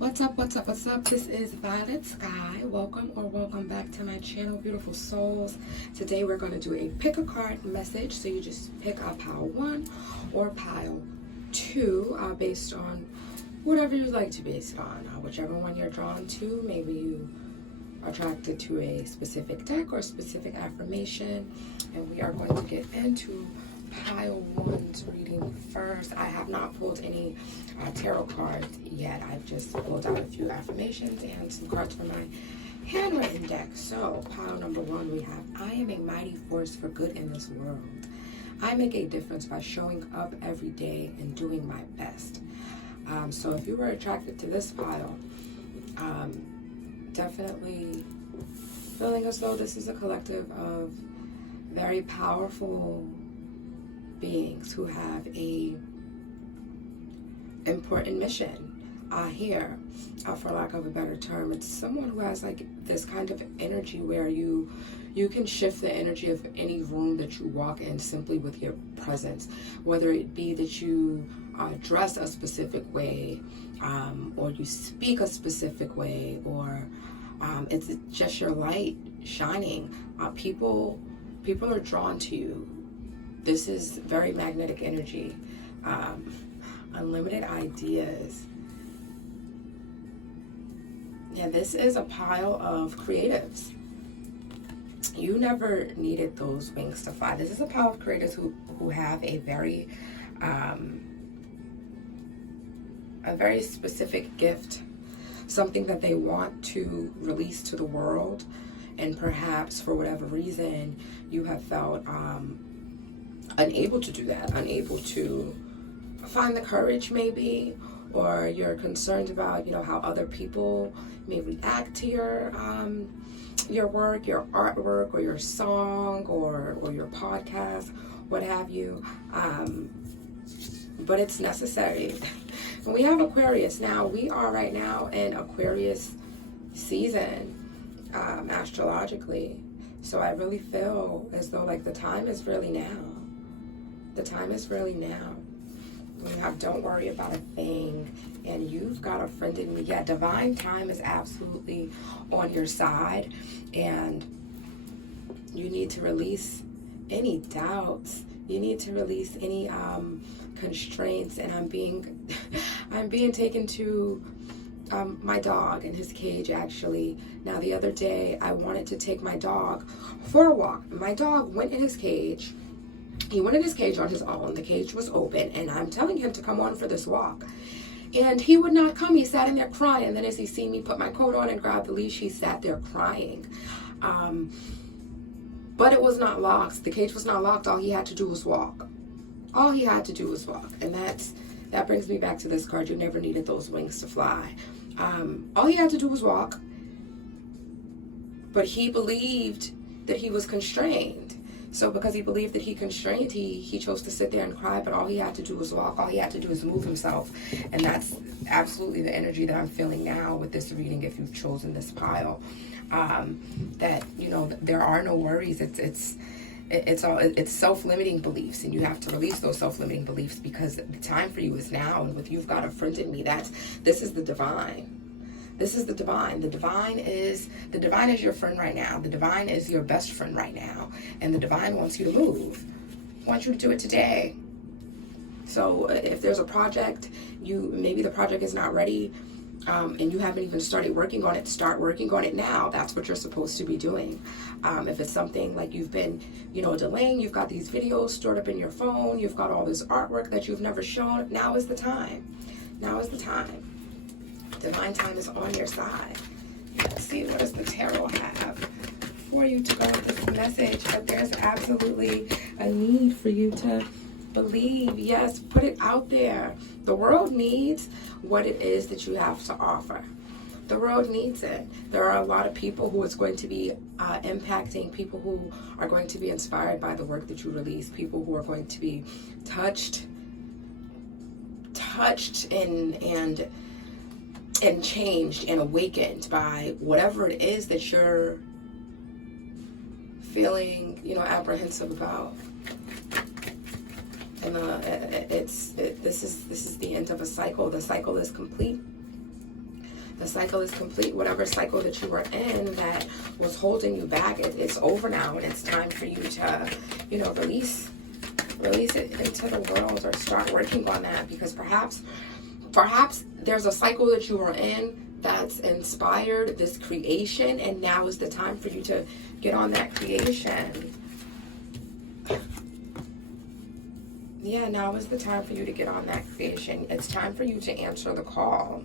What's up, what's up, what's up? This is Violet Sky. Welcome back to my channel, beautiful souls. Today we're going to do a pick a card message. So you just pick a pile 1 or pile 2 based on whatever you like to base it on. Whichever one you're drawn to. Maybe you are attracted to a specific deck or specific affirmation. And we are going to get into pile 1's reading first. I have not pulled any tarot cards yet. I've just pulled out a few affirmations and some cards from my handwritten deck. So pile number 1 we have, I am a mighty force for good in this world. I make a difference by showing up every day and doing my best. So if you were attracted to this pile, definitely feeling as though this is a collective of very powerful beings who have a important mission here, for lack of a better term. It's someone who has like this kind of energy where you can shift the energy of any room that you walk in simply with your presence, whether it be that you dress a specific way, or you speak a specific way, or it's just your light shining. People are drawn to you. This is very magnetic energy, unlimited ideas. Yeah, this is a pile of creatives. You never needed those wings to fly. This is a pile of creatives who have a very specific gift, something that they want to release to the world, and perhaps for whatever reason you have felt unable to do that, unable to find the courage maybe, or you're concerned about, how other people may react to your work, your artwork, or your song, or your podcast, what have you. But it's necessary. And we have Aquarius now. We are right now in Aquarius season, astrologically. So I really feel as though like the time is really now. The time is really now. We have don't worry about a thing, and you've got a friend in me. Yeah, divine time is absolutely on your side, and you need to release any doubts. You need to release any constraints. And I'm being taken to my dog in his cage, actually. Now, the other day, I wanted to take my dog for a walk. My dog went in his cage. He went in his cage on his own. The cage was open, and I'm telling him to come on for this walk. And he would not come. He sat in there crying. And then as he seen me put my coat on and grab the leash, he sat there crying. But it was not locked. The cage was not locked. All he had to do was walk. All he had to do was walk. And that brings me back to this card. You never needed those wings to fly. All he had to do was walk. But he believed that he was constrained. So because he believed that he constrained, he chose to sit there and cry, but all he had to do was walk. All he had to do was move himself. And that's absolutely the energy that I'm feeling now with this reading, if you've chosen this pile. That, there are no worries. It's self-limiting beliefs, and you have to release those self-limiting beliefs, because the time for you is now. And with you've got a friend in me, this is the divine. This is the divine. The divine is your friend right now. The divine is your best friend right now. And the divine wants you to move. Wants you to do it today. So if there's a project, maybe the project is not ready, and you haven't even started working on it, start working on it now. That's what you're supposed to be doing. If it's something like you've been, delaying, you've got these videos stored up in your phone, you've got all this artwork that you've never shown, now is the time. Now is the time. Divine time is on your side. Let's see, what does the tarot have for you to go with this message? But there's absolutely a need for you to believe. Yes, put it out there. The world needs what it is that you have to offer. The world needs it. There are a lot of people who it's going to be impacting, people who are going to be inspired by the work that you release, people who are going to be touched and changed and awakened by whatever it is that you're feeling, apprehensive about. And this is the end of a cycle. The cycle is complete. The cycle is complete. Whatever cycle that you were in that was holding you back, it's over now, and it's time for you to, you know, release it into the world, or start working on that. Because perhaps there's a cycle that you were in that's inspired this creation, and now is the time for you to get on that creation. Yeah, now is the time for you to get on that creation. It's time for you to answer the call.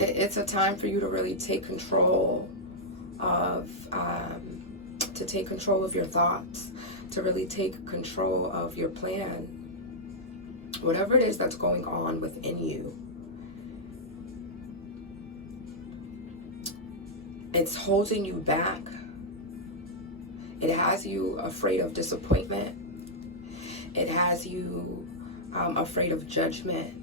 It's a time for you to really take control of, your thoughts, to really take control of your plan. Whatever it is that's going on within you, it's holding you back. It has you afraid of disappointment. It has you afraid of judgment.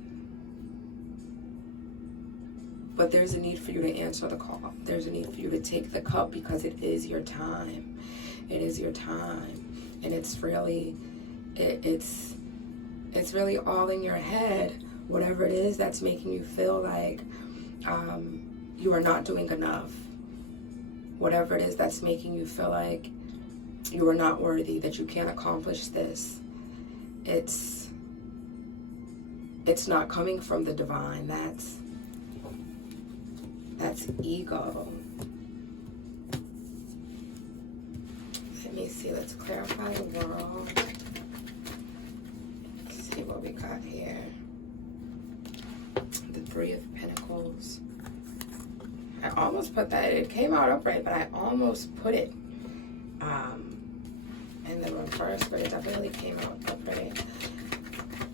But there's a need for you to answer the call. There's a need for you to take the cup, because it is your time. It is your time. And it's really, it's really all in your head. Whatever it is that's making you feel like you are not doing enough. Whatever it is that's making you feel like you are not worthy, that you can't accomplish this. It's not coming from the divine. That's ego. Let me see. Let's clarify the world. Let's see what we got here. The Three of Pentacles. I almost put that. It came out upright, but I almost put it in the reverse, but it definitely came out upright.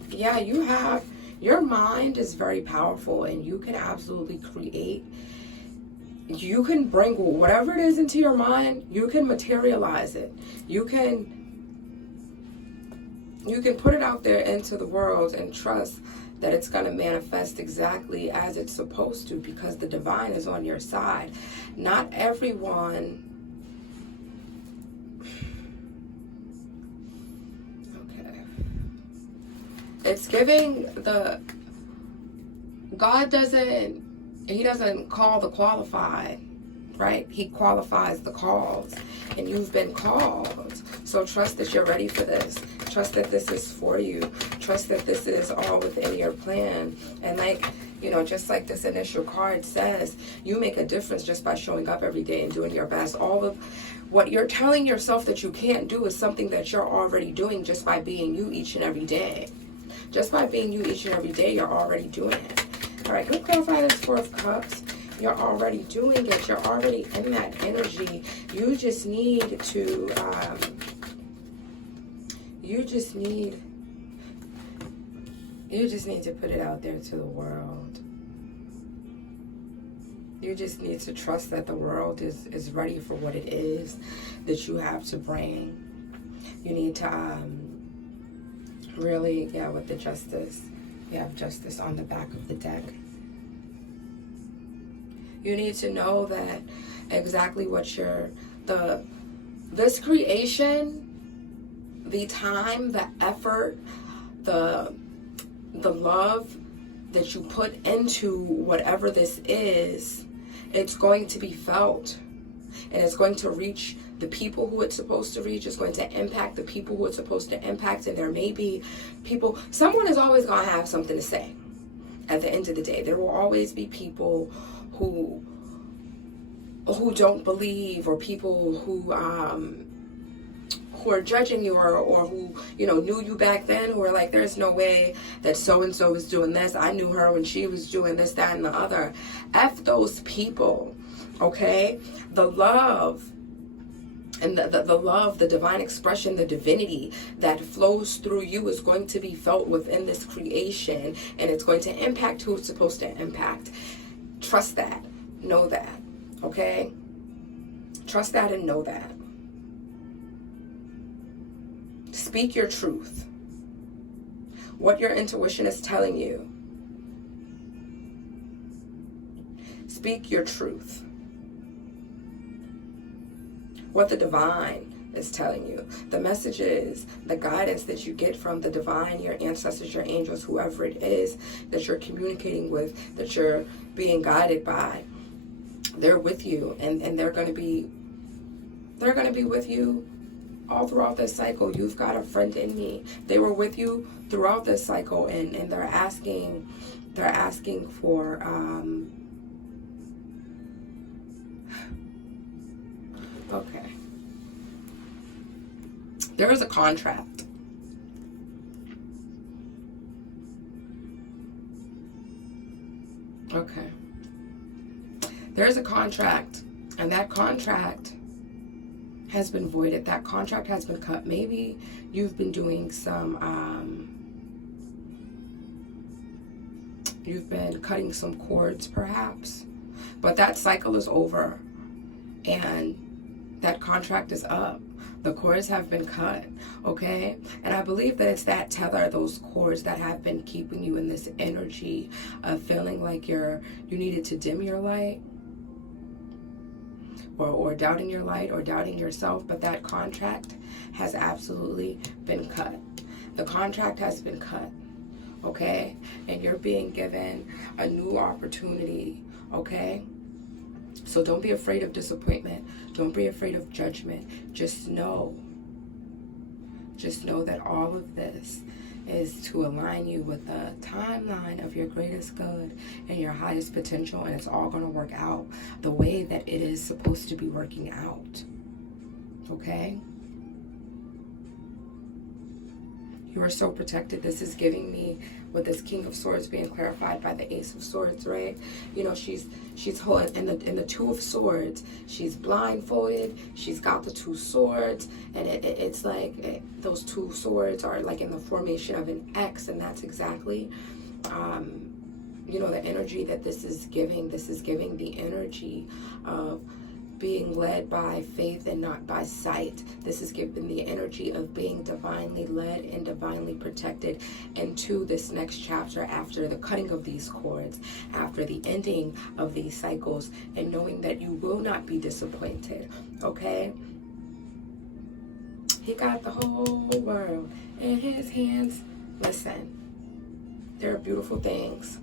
Yeah, your mind is very powerful, and you can absolutely create. You can bring whatever it is into your mind. You can materialize it. You can put it out there into the world and trust that it's going to manifest exactly as it's supposed to, because the divine is on your side. Not everyone. Okay. It's giving the. God doesn't. He doesn't call the qualified, right? He qualifies the calls, and you've been called. So trust that you're ready for this. Trust that this is for you. Trust that this is all within your plan. And just like this initial card says, you make a difference just by showing up every day and doing your best. All of what you're telling yourself that you can't do is something that you're already doing just by being you each and every day. Just by being you each and every day, you're already doing it. All right, let's clarify this Four of Cups. You're already doing it. You're already in that energy. You just need to, you just need to put it out there to the world. You just need to trust that the world is ready for what it is that you have to bring. You need to really, with the Justice. You have Justice on the back of the deck. You need to know that exactly what this creation, the time, the effort, the love that you put into whatever this is, it's going to be felt. And it's going to reach the people who it's supposed to reach. It's going to impact the people who it's supposed to impact. And there may be people, someone is always going to have something to say at the end of the day. There will always be people who don't believe, or people who are judging you, or who knew you back then, who are like, there's no way that so-and-so is doing this. I knew her when she was doing this, that, and the other. F those people, okay? The love and the love, the divine expression, the divinity that flows through you is going to be felt within this creation, and it's going to impact who it's supposed to impact. Trust that. Know that. Okay? Trust that and know that. Speak your truth. What your intuition is telling you. Speak your truth. What the divine is telling you. The message is the guidance that you get from the divine, your ancestors, your angels, whoever it is that you're communicating with, that you're being guided by. They're with you, and they're going to be with you all throughout this cycle. You've got a friend in me. They were with you throughout this cycle, and they're asking for okay. There is a contract. Okay. There's a contract, and that contract has been voided. That contract has been cut. Maybe you've been doing some, you've been cutting some cords perhaps, but that cycle is over and that contract is up. The cords have been cut, okay? And I believe that it's that tether, those cords that have been keeping you in this energy of feeling like you needed to dim your light, or doubting your light, or doubting yourself. But that contract has absolutely been cut. The contract has been cut, okay? And you're being given a new opportunity, okay? So don't be afraid of disappointment. Don't be afraid of judgment. Just know that all of this is to align you with the timeline of your greatest good and your highest potential, and it's all going to work out the way that it is supposed to be working out, okay? You are so protected. This is giving me, with this King of Swords being clarified by the Ace of Swords, right? You know, she's holding in the Two of Swords. She's blindfolded. She's got the two swords, and it's like those two swords are like in the formation of an X, and that's exactly, you know, the energy that this is giving. This is giving the energy of being led by faith and not by sight. This is given the energy of being divinely led and divinely protected into this next chapter, after the cutting of these cords, after the ending of these cycles, and knowing that you will not be disappointed, okay? He got the whole world in his hands. Listen, there are beautiful things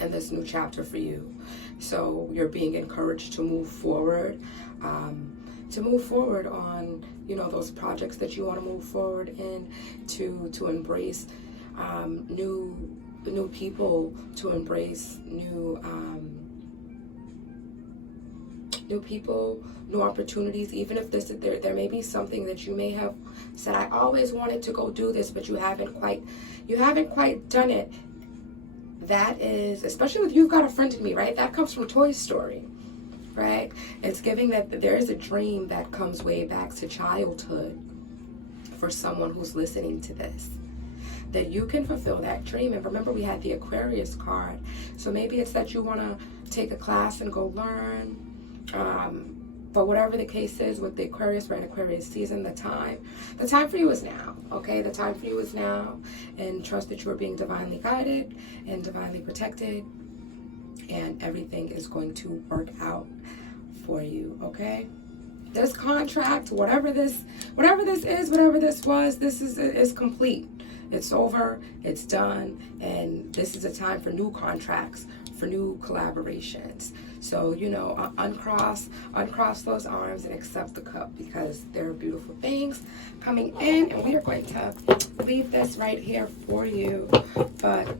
in this new chapter for you. So you're being encouraged to move forward, on, you know, those projects that you want to move forward in, to embrace new people, to embrace new people, new opportunities. Even if there may be something that you may have said, I always wanted to go do this, but you haven't quite done it. That is, especially with You've Got a Friend in Me, right? That comes from Toy Story, right? It's giving that there is a dream that comes way back to childhood for someone who's listening to this, that you can fulfill that dream. And remember, we had the Aquarius card. So maybe it's that you want to take a class and go learn. But whatever the case is with the Aquarius, we're in Aquarius season, the time for you is now, okay? The time for you is now, and trust that you are being divinely guided and divinely protected, and everything is going to work out for you, okay? This contract, whatever this is, whatever this was, this is complete. It's over, it's done, and this is a time for new contracts, for new collaborations. So, you know, uncross those arms and accept the cup, because there are beautiful things coming in, and we are going to leave this right here for you. But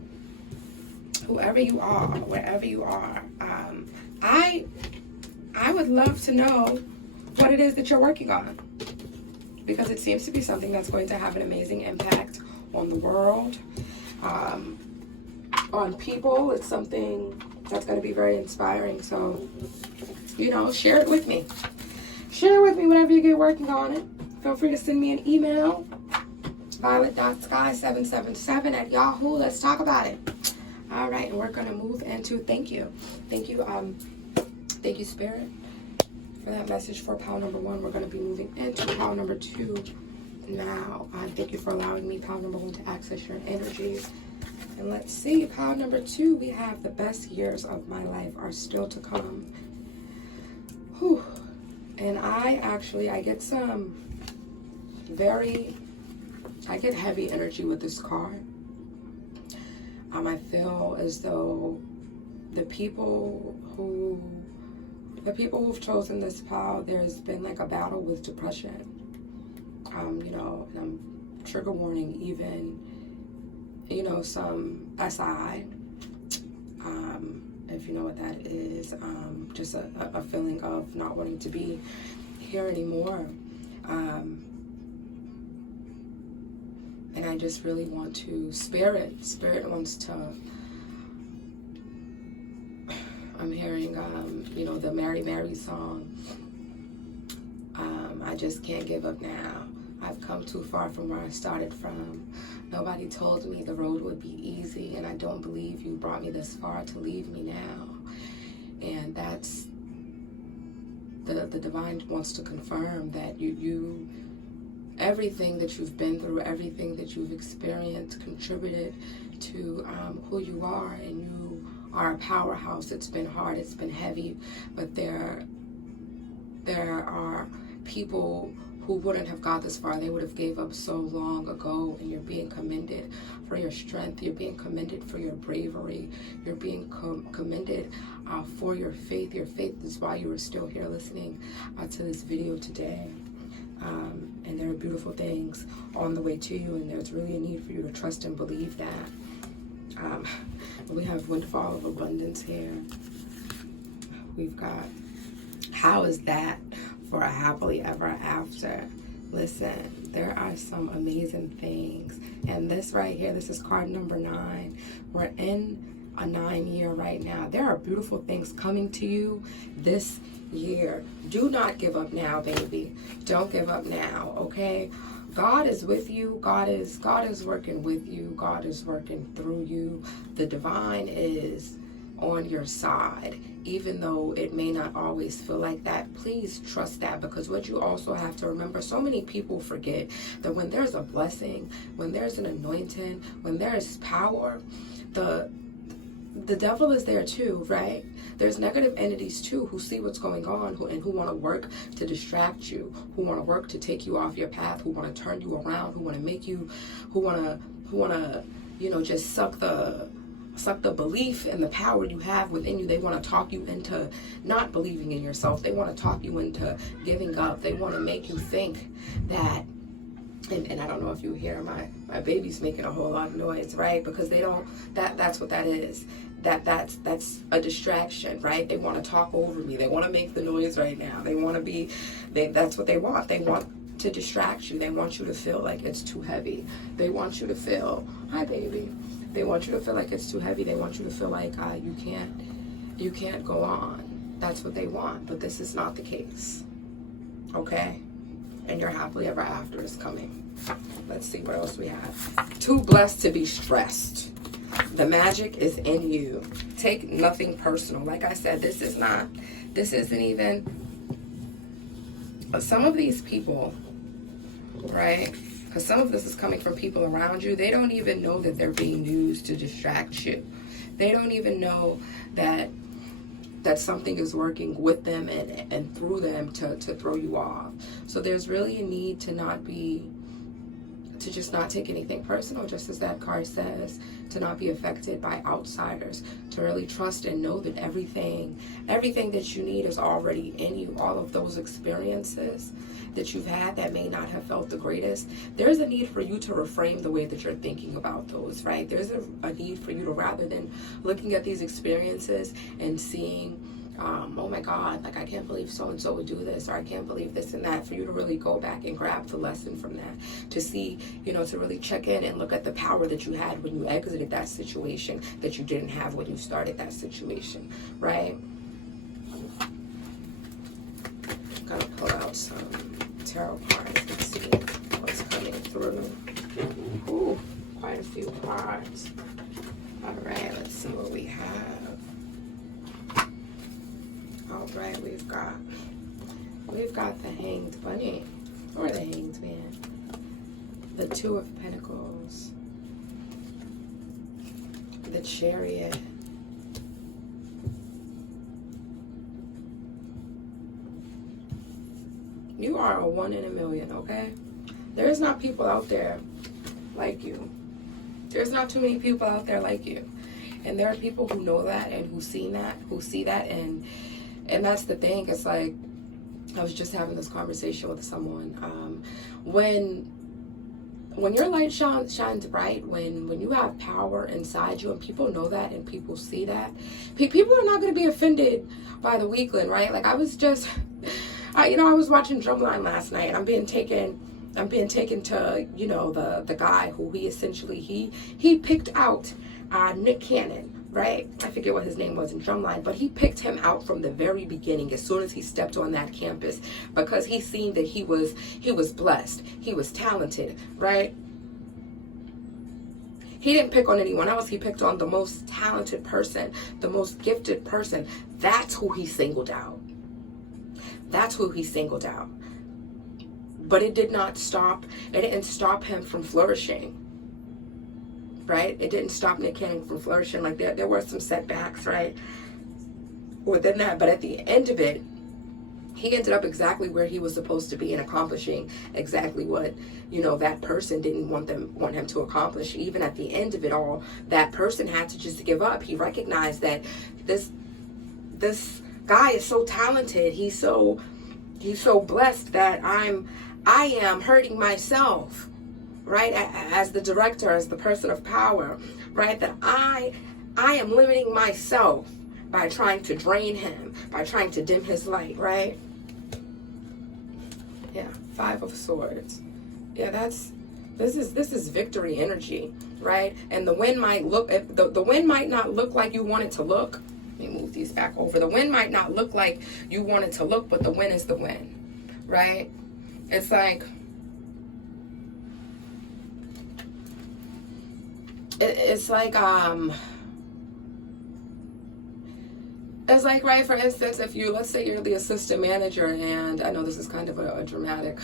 whoever you are, wherever you are, I would love to know what it is that you're working on, because it seems to be something that's going to have an amazing impact on the world, on people. It's something that's going to be very inspiring. So, you know, share it with me. Share with me whenever you get working on it. Feel free to send me an email, violet.sky777@yahoo. Let's talk about it. All right, and we're going to move into thank you, Spirit, for that message for pile number 1. We're going to be moving into pile number 2 now. Thank you for allowing me, pile number 1, to access your energies. And let's see, pile number 2, we have the best years of my life are still to come. Whew. And I get some I get heavy energy with this card. I feel as though the people who've chosen this pile, there's been like a battle with depression. You know, and I'm trigger warning even, you know, some SI. If you know what that is, just a feeling of not wanting to be here anymore. And I just really want to, Spirit wants to, I'm hearing, you know, the Mary Mary song. I just can't give up now. I've come too far from where I started from. Nobody told me the road would be easy, and I don't believe you brought me this far to leave me now. And that's, the divine wants to confirm that you everything that you've been through, everything that you've experienced contributed to who you are, and you are a powerhouse. It's been hard, it's been heavy, but there are people who wouldn't have got this far. They would have gave up so long ago, and you're being commended for your strength. You're being commended for your bravery. You're being commended for your faith. Your faith is why you are still here listening to this video today. And there are beautiful things on the way to you, and there's really a need for you to trust and believe that. We have windfall of abundance here. We've got, how is that for a happily ever after? Listen, there are some amazing things. And this right here, this is card number 9. We're in a 9 year right now. There are beautiful things coming to you this year. Do not give up now, baby. Don't give up now, okay? God is with you. God is working with you. God is working through you. The divine is on your side, even though it may not always feel like that. Please trust that, because what you also have to remember, so many people forget that when there's a blessing, when there's an anointing, when there is power, the devil is there too, right? There's negative entities too who see what's going on, who want to work to distract you, who want to work to take you off your path, who want to turn you around, who want to make you, who want to, you know, just suck the belief and the power you have within you. They want to talk you into not believing in yourself. They want to talk you into giving up. They want to make you think that, and I don't know if you hear my baby's making a whole lot of noise, right? Because they don't, that's what that is. That's a distraction, right? They want to talk over me. They want to make the noise right now. They want to be, that's what they want. They want to distract you. They want you to feel like it's too heavy. They want you to feel, hi baby. They want you to feel like it's too heavy. They want you to feel like you can't go on. That's what they want, but this is not the case, okay? And your happily ever after is coming. Let's see what else we have. Too blessed to be stressed. The magic is in you. Take nothing personal. Like I said, this isn't even, some of these people, right? Because some of this is coming from people around you. They don't even know that they're being used to distract you. They don't even know that something is working with them and through them to throw you off. So there's really a need to just not take anything personal, just as that card says, to not be affected by outsiders, to really trust and know that everything that you need is already in you. All of those experiences that you've had that may not have felt the greatest, there's a need for you to reframe the way that you're thinking about those, right? There's a need for you to, rather than looking at these experiences and seeing, oh my God, like I can't believe so-and-so would do this, or I can't believe this and that, for you to really go back and grab the lesson from that, to see, you know, to really check in and look at the power that you had when you exited that situation that you didn't have when you started that situation, right? I'm gonna pull out some tarot cards and see what's coming through. Ooh, quite a few cards. All right, let's see what we have. All right, we've got the Hanged Bunny, or the Hanged Man, the Two of Pentacles, the Chariot, you are a 1 in a million, okay? There's not people out there like you. There's not too many people out there like you. And there are people who know that and who see that, and that's the thing. It's like, I was just having this conversation with someone. When your light shines bright, when you have power inside you, and people know that and people see that, people are not going to be offended by the weakling, right? Like, I was just, I was watching Drumline last night, and I'm being taken to, the guy who he essentially, he picked out Nick Cannon, right? I forget what his name was in Drumline, but he picked him out from the very beginning as soon as he stepped on that campus, because he seen that he was blessed, he was talented, right? He didn't pick on anyone else. He picked on the most talented person, the most gifted person. That's who he singled out. That's who he singled out. But it didn't stop him from flourishing. Right? It didn't stop Nick Cannon from flourishing. Like, there were some setbacks, right, within that. But at the end of it, he ended up exactly where he was supposed to be and accomplishing exactly what, that person didn't want him to accomplish. Even at the end of it all, that person had to just give up. He recognized that this guy is so talented. He's so blessed that I am hurting myself, right? As the director, as the person of power, right? That I am limiting myself by trying to drain him, by trying to dim his light, right? Yeah, 5 of Swords. Yeah, this is victory energy, right? And the wind might the wind might not look like you want it to look. Let me move these back over. The wind might not look like you want it to look, but the wind is the wind, right? It's like, it's like, right, for instance, if let's say you're the assistant manager, and I know this is kind of a dramatic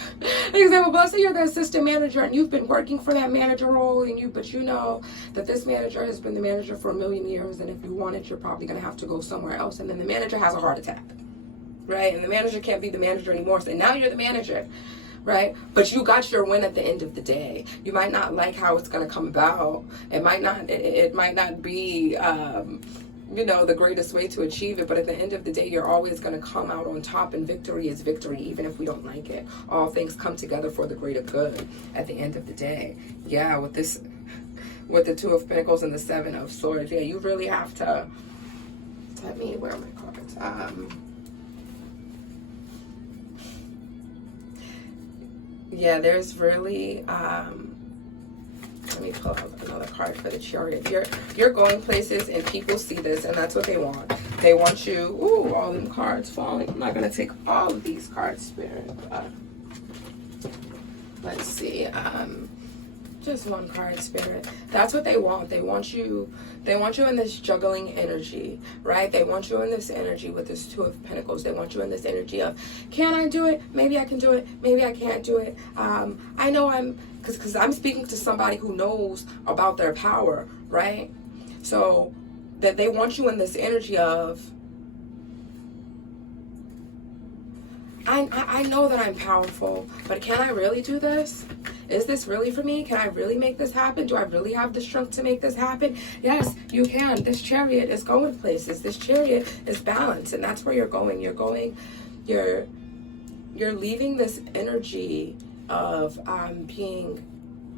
example, but let's say you're the assistant manager and you've been working for that manager role, but you know that this manager has been the manager for 1,000,000 years, and if you want it, you're probably going to have to go somewhere else, and then the manager has a heart attack, right? And the manager can't be the manager anymore, so now you're the manager, right? But you got your win at the end of the day. You might not like how it's going to come about. It might not be the greatest way to achieve it, but at the end of the day, you're always going to come out on top, and victory is victory, even if we don't like it. All things come together for the greater good at the end of the day. Yeah, with the 2 of Pentacles and the 7 of Swords, yeah, you really have to, where are my cards? Yeah, there's really, let me pull out another card for the Chariot. You're going places, and people see this, and that's what they want. They want you, all them cards falling. I'm not going to take all of these cards, Spirit. Let's see, just one card, Spirit. That's what they want. They want you in this juggling energy, right? They want you in this energy with this 2 of Pentacles. They want you in this energy of, can I do it? Maybe I can do it. Maybe I can't do it. I know because I'm speaking to somebody who knows about their power, right? So that they want you in this energy of, I know that I'm powerful, but can I really do this? Is this really for me? Can I really make this happen? Do I really have the strength to make this happen? Yes, you can. This Chariot is going places. This Chariot is balanced, and that's where you're going. You're leaving this energy of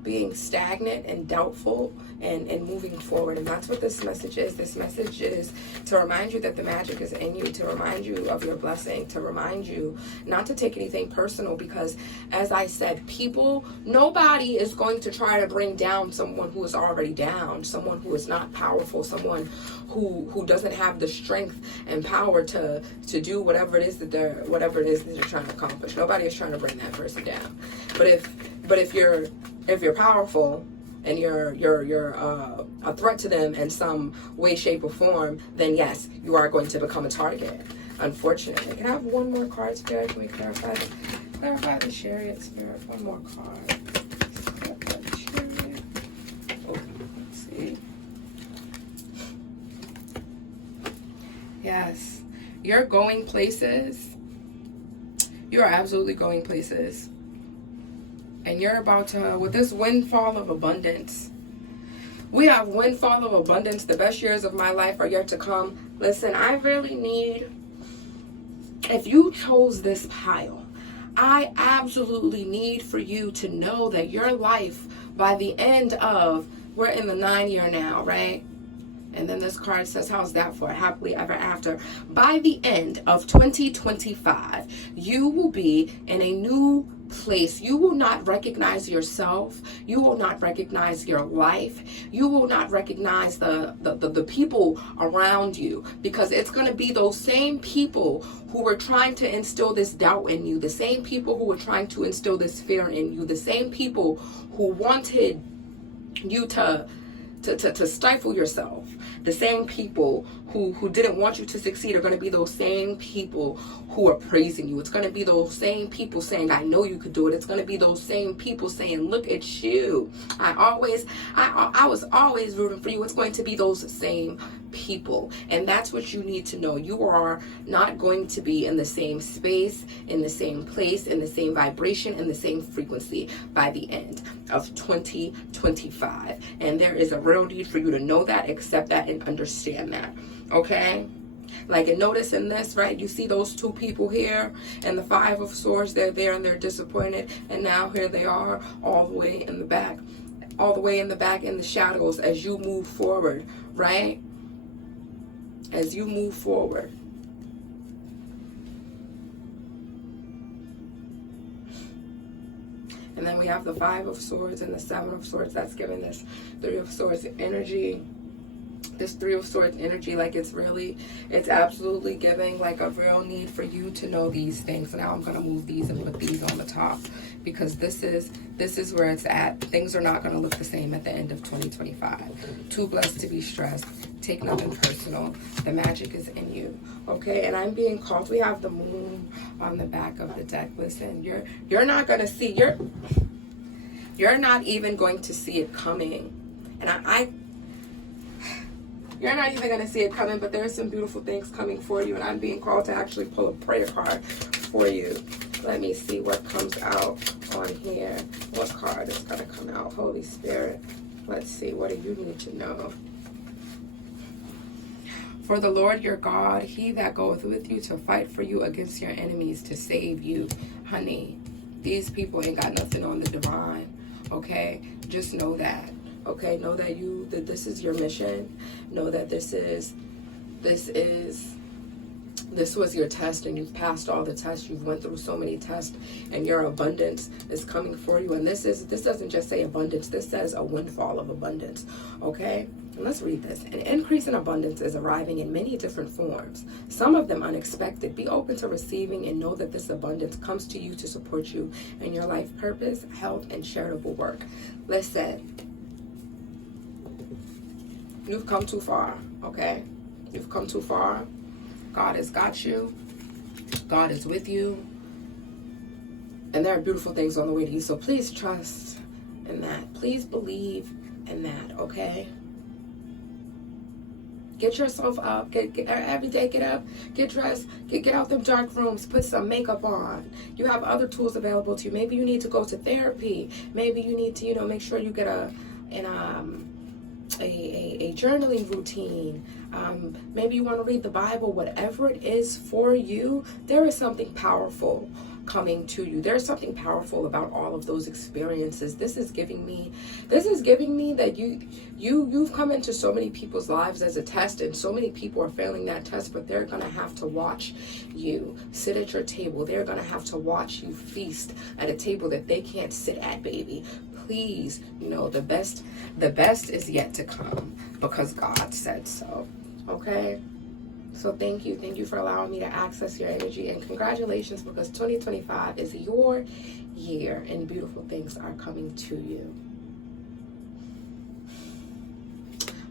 being stagnant and doubtful and moving forward. And that's what this message is. This message is to remind you that the magic is in you, to remind you of your blessing, to remind you not to take anything personal, because as I said, nobody is going to try to bring down someone who is already down, someone who is not powerful, someone who doesn't have the strength and power to do whatever it is that they're trying to accomplish. Nobody is trying to bring that person down. But if you're powerful and you're a threat to them in some way, shape, or form, then yes, you are going to become a target, unfortunately. Can I have one more card, Spirit? Can we clarify the Chariot, Spirit? One more card. Clarify the Chariot. Oh, let's see. Yes, you're going places. You are absolutely going places. And you're about to, with this windfall of abundance, we have windfall of abundance. The best years of my life are yet to come. Listen, I really need, if you chose this pile, I absolutely need for you to know that your life, by the end of, we're in the 9 year now, right? And then this card says, how's that for? Happily ever after. By the end of 2025, you will be in a new place. You will not recognize yourself. You will not recognize your life. You will not recognize the people around you, because it's going to be those same people who were trying to instill this doubt in you, the same people who were trying to instill this fear in you, the same people who wanted you to stifle yourself. The same people who didn't want you to succeed are going to be those same people who are praising you. It's going to be those same people saying, I know you could do it. It's going to be those same people saying, look at you. I was always rooting for you. It's going to be those same people. And that's what you need to know. You are not going to be in the same space, in the same place, in the same vibration, in the same frequency by the end of 2025. And there is a real need for you to know that, accept that, and understand that. Okay? Like, and notice in this, right, you see those two people here and the Five of Swords, they're there and they're disappointed, and now here they are all the way in the back, in the shadows as you move forward, right? As you move forward. And then we have the Five of Swords and the Seven of Swords. That's giving this Three of Swords energy. This Three of Swords energy, like it's absolutely giving like a real need for you to know these things. So now I'm going to move these and put these on the top, because this is where it's at. Things are not going to look the same at the end of 2025. Too blessed to be stressed. Take nothing personal. The magic is in you. Okay, and I'm being called. We have the Moon on the back of the deck. Listen, you're not going to see, you're not even going to see it coming. And you're not even going to see it coming, but there's some beautiful things coming for you, and I'm being called to actually pull a prayer card for you. Let me see what comes out on here. What card is going to come out? Holy Spirit. Let's see. What do you need to know? For the Lord your God, he that goeth with you to fight for you against your enemies, to save you. Honey, these people ain't got nothing on the divine. Okay? Just know that. Okay, know that this is your mission. Know that this was your test, and you've passed all the tests. You've went through so many tests, and your abundance is coming for you. And this doesn't just say abundance. This says a windfall of abundance. Okay, and let's read this. An increase in abundance is arriving in many different forms, some of them unexpected. Be open to receiving, and know that this abundance comes to you to support you in your life purpose, health, and charitable work. Listen. You've come too far, okay? You've come too far. God has got you. God is with you. And there are beautiful things on the way to you. So please trust in that. Please believe in that, okay? Get yourself up. Get every day, get up, get dressed, get out them dark rooms, put some makeup on. You have other tools available to you. Maybe you need to go to therapy. Maybe you need to, make sure you get a journaling routine. Maybe you want to read the Bible. Whatever it is for you, there is something powerful coming to you. There's something powerful about all of those experiences. This is giving me that you've come into so many people's lives as a test, and so many people are failing that test, but they're going to have to watch you sit at your table. They're going to have to watch you feast at a table that they can't sit at, baby. Please, the best is yet to come, because God said so. Okay? So thank you for allowing me to access your energy, and congratulations, because 2025 is your year and beautiful things are coming to you.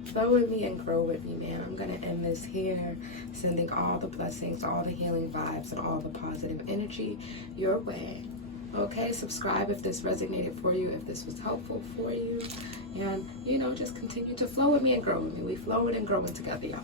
Flow with me and grow with me, man. I'm going to end this here, sending all the blessings, all the healing vibes, and all the positive energy your way. Okay, subscribe if this resonated for you, if this was helpful for you. And, just continue to flow with me and grow with me. We flowing and growing together, y'all.